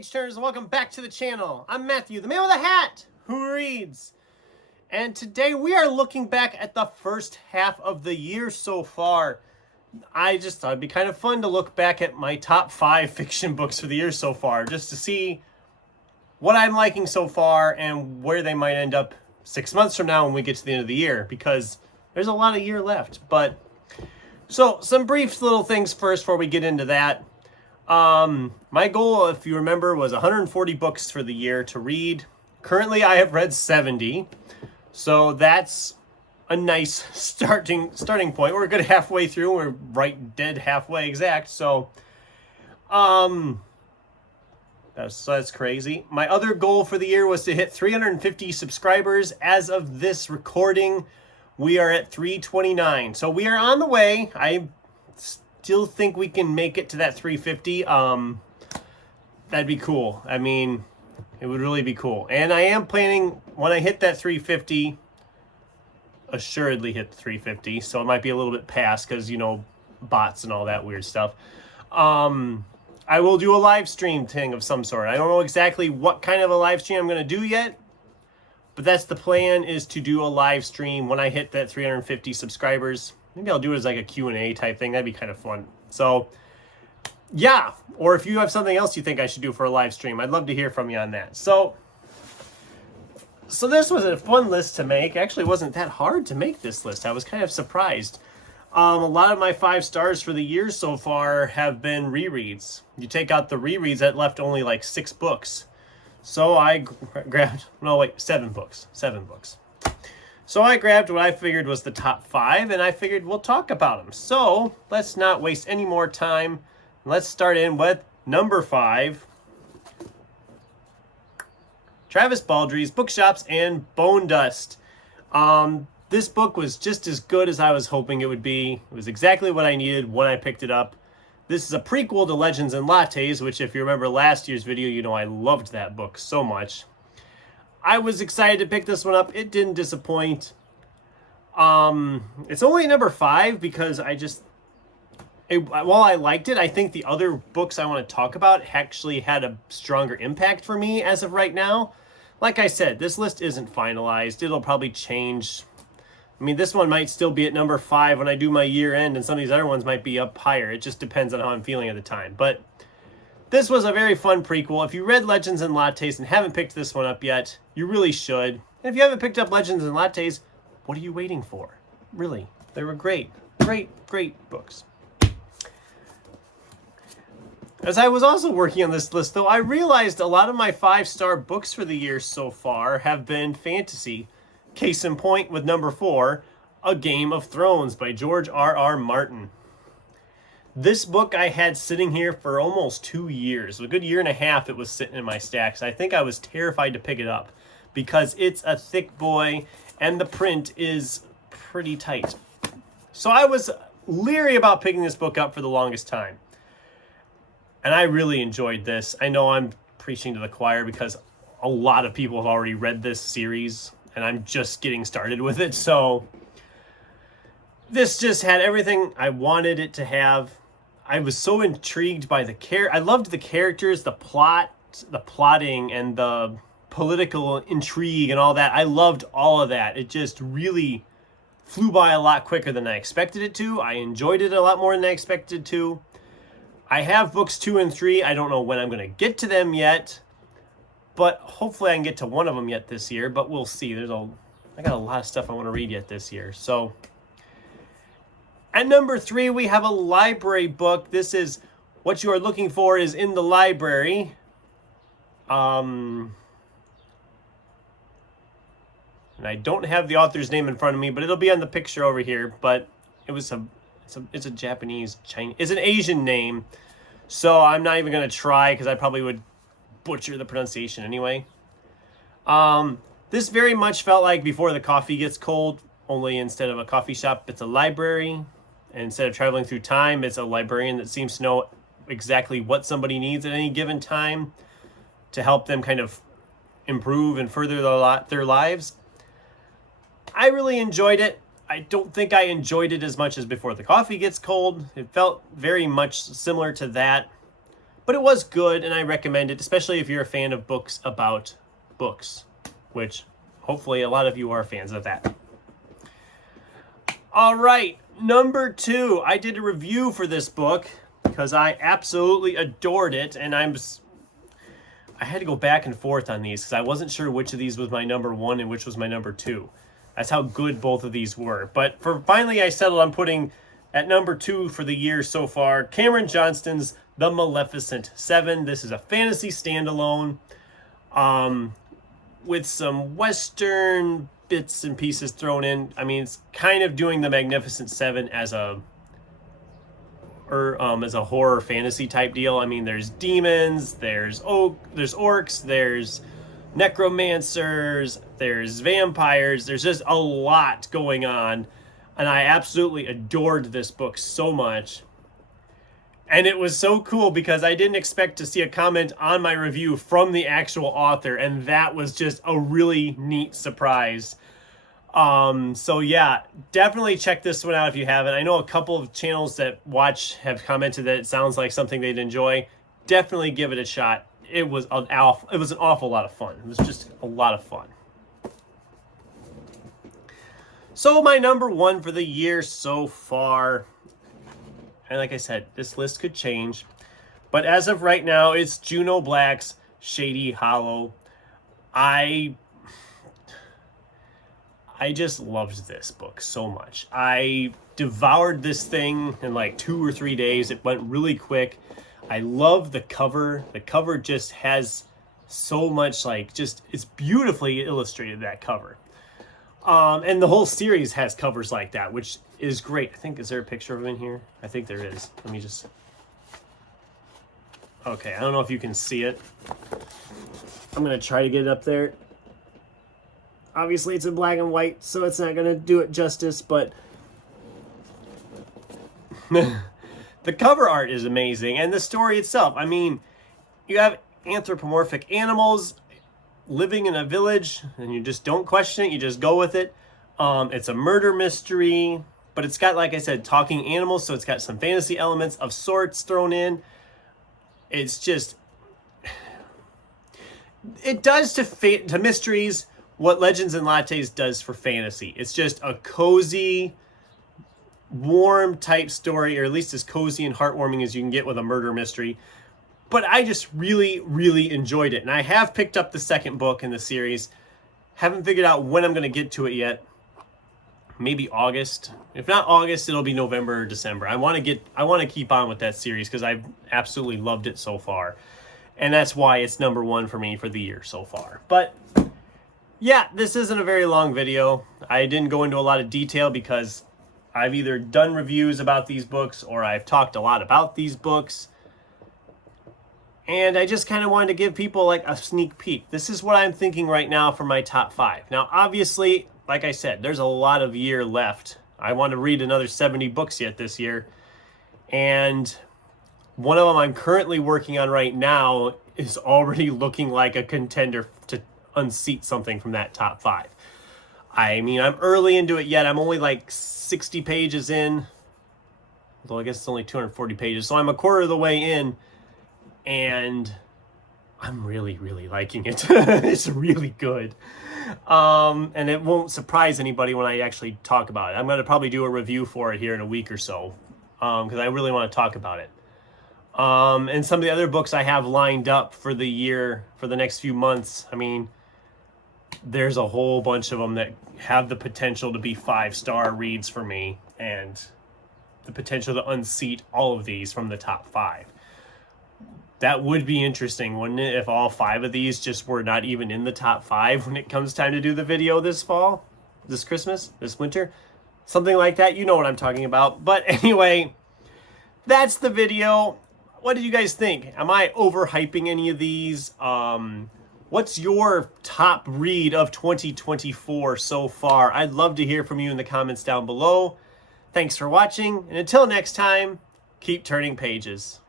page turners, and welcome back to the channel. I'm Matthew, the man with a hat who reads. And today we are looking back at the first half of the year so far. I just thought it'd be kind of fun to look back at my top 5 fiction books for the year so far, just to see what I'm liking so far and where they might end up 6 months from now when we get to the end of the year, because there's a lot of year left. But so some brief little things first before we get into that. My goal, if you remember, was 140 books for the year to read. Currently, I have read 70. So that's a nice starting point. We're a good halfway through. We're right dead halfway exact. So, that's crazy. My other goal for the year was to hit 350 subscribers. As of this recording, we are at 329. So we are on the way. I still think we can make it to that 350. That'd be cool. I mean, it would really be cool. And I am planning, when I hit that 350, assuredly hit 350. So it might be a little bit past because, you know, bots and all that weird stuff. I will do a live stream thing of some sort. I don't know exactly what kind of a live stream I'm going to do yet, but that's the plan, is to do a live stream when I hit that 350 subscribers. Maybe I'll do it as like a Q&A type thing. That'd be kind of fun. So, yeah. Or if you have something else you think I should do for a live stream, I'd love to hear from you on that. So this was a fun list to make. Actually, it wasn't that hard to make this list. I was kind of surprised. A lot of my 5 stars for the year so far have been rereads. You take out the rereads, that left only like 6 books. So I grabbed, 7 books. 7 books. So I grabbed what I figured was the top 5, and I figured we'll talk about them. So let's not waste any more time. Let's start in with number 5. Travis Baldrey's Bookshops and Bone Dust. This book was just as good as I was hoping it would be. It was exactly what I needed when I picked it up. This is a prequel to Legends and Lattes, which, if you remember last year's video, you know I loved that book so much. I was excited to pick this one up. It didn't disappoint. It's only number 5 because while I liked it, I think the other books I want to talk about actually had a stronger impact for me as of right now. Like I said, this list isn't finalized. It'll probably change. I mean, this one might still be at number 5 when I do my year end, and some of these other ones might be up higher. It just depends on how I'm feeling at the time. But this was a very fun prequel. If you read Legends and Lattes and haven't picked this one up yet, you really should. And if you haven't picked up Legends and Lattes, what are you waiting for? Really, they were great. Great books. As I was also working on this list, though, I realized a lot of my 5-star books for the year so far have been fantasy. Case in point with number 4, A Game of Thrones by George R.R. Martin. This book I had sitting here for almost 2 years. A good year and a half it was sitting in my stacks. I think I was terrified to pick it up because it's a thick boy and the print is pretty tight. So I was leery about picking this book up for the longest time. And I really enjoyed this. I know I'm preaching to the choir because a lot of people have already read this series and I'm just getting started with it. So this just had everything I wanted it to have. I was so intrigued by I loved the characters, the plot, the plotting, and the political intrigue and all that. I loved all of that. It just really flew by a lot quicker than I expected it to. I enjoyed it a lot more than I expected to. I have books 2 and 3. I don't know when I'm going to get to them yet, but hopefully I can get to one of them yet this year, but we'll see. I got a lot of stuff I want to read yet this year. So at number 3, we have a library book. This is What You Are Looking For Is in the Library. And I don't have the author's name in front of me, but it'll be on the picture over here. But it's a Japanese, Chinese, it's an Asian name. So I'm not even going to try because I probably would butcher the pronunciation anyway. This very much felt like Before the Coffee Gets Cold, only instead of a coffee shop, it's a library. And instead of traveling through time, it's a librarian that seems to know exactly what somebody needs at any given time to help them kind of improve and further their lives. I really enjoyed it. I don't think I enjoyed it as much as Before the Coffee Gets Cold. It felt very much similar to that. But it was good, and I recommend it, especially if you're a fan of books about books, which hopefully a lot of you are fans of that. All right, number 2. I did a review for this book because I absolutely adored it, and I had to go back and forth on these because I wasn't sure which of these was my number 1 and which was my number 2. That's how good both of these were. But finally I settled on putting at number 2 for the year so far, Cameron Johnston's The Maleficent 7. This is a fantasy standalone with some Western bits and pieces thrown in. I mean, it's kind of doing The Magnificent 7 as a horror fantasy type deal. I mean, there's demons, there's orcs, there's necromancers, there's vampires. There's just a lot going on, and I absolutely adored this book so much. And it was so cool because I didn't expect to see a comment on my review from the actual author, and that was just a really neat surprise. So yeah, definitely check this one out if you haven't. I know a couple of channels that watch have commented that it sounds like something they'd enjoy. Definitely give it a shot. It was an awful lot of fun. It was just a lot of fun. So my number 1 for the year so far, and like I said, this list could change, but as of right now, it's Juno Black's Shady Hollow. I just loved this book so much. I devoured this thing in like 2 or 3 days. It went really quick. I love the cover. The cover just has so much, like, just, it's beautifully illustrated, that cover. And the whole series has covers like that, which is great. I think, is there a picture of him in here? I think there is. Let me just... Okay, I don't know if you can see it. I'm going to try to get it up there. Obviously, it's in black and white, so it's not going to do it justice, but... The cover art is amazing, and the story itself. I mean, you have anthropomorphic animals living in a village, and you just don't question it, you just go with it. It's a murder mystery, but it's got, like I said, talking animals, so it's got some fantasy elements of sorts thrown in. It's just... It does to mysteries what Legends and Lattes does for fantasy. It's just a cozy, warm type story, or at least as cozy and heartwarming as you can get with a murder mystery. But I just really, really enjoyed it. And I have picked up the second book in the series. Haven't figured out when I'm going to get to it yet. Maybe August. If not August, it'll be November or December. I want to keep on with that series because I've absolutely loved it so far. And that's why it's number 1 for me for the year so far. But yeah, this isn't a very long video. I didn't go into a lot of detail because I've either done reviews about these books or I've talked a lot about these books. And I just kind of wanted to give people like a sneak peek. This is what I'm thinking right now for my top 5. Now, obviously, like I said, there's a lot of year left. I want to read another 70 books yet this year. And one of them I'm currently working on right now is already looking like a contender to unseat something from that top 5. I mean, I'm early into it yet. I'm only like 60 pages in. Although I guess it's only 240 pages. So I'm a quarter of the way in. And I'm really, really liking it. It's really good. And it won't surprise anybody when I actually talk about it. I'm going to probably do a review for it here in a week or so. Because I really want to talk about it. And some of the other books I have lined up for the year, for the next few months. I mean, there's a whole bunch of them that have the potential to be 5-star reads for me. And the potential to unseat all of these from the top 5. That would be interesting, wouldn't it, if all 5 of these just were not even in the top 5 when it comes time to do the video this fall, this Christmas, this winter, something like that. You know what I'm talking about. But anyway, that's the video. What did you guys think? Am I overhyping any of these? What's your top read of 2024 so far? I'd love to hear from you in the comments down below. Thanks for watching, and until next time, keep turning pages.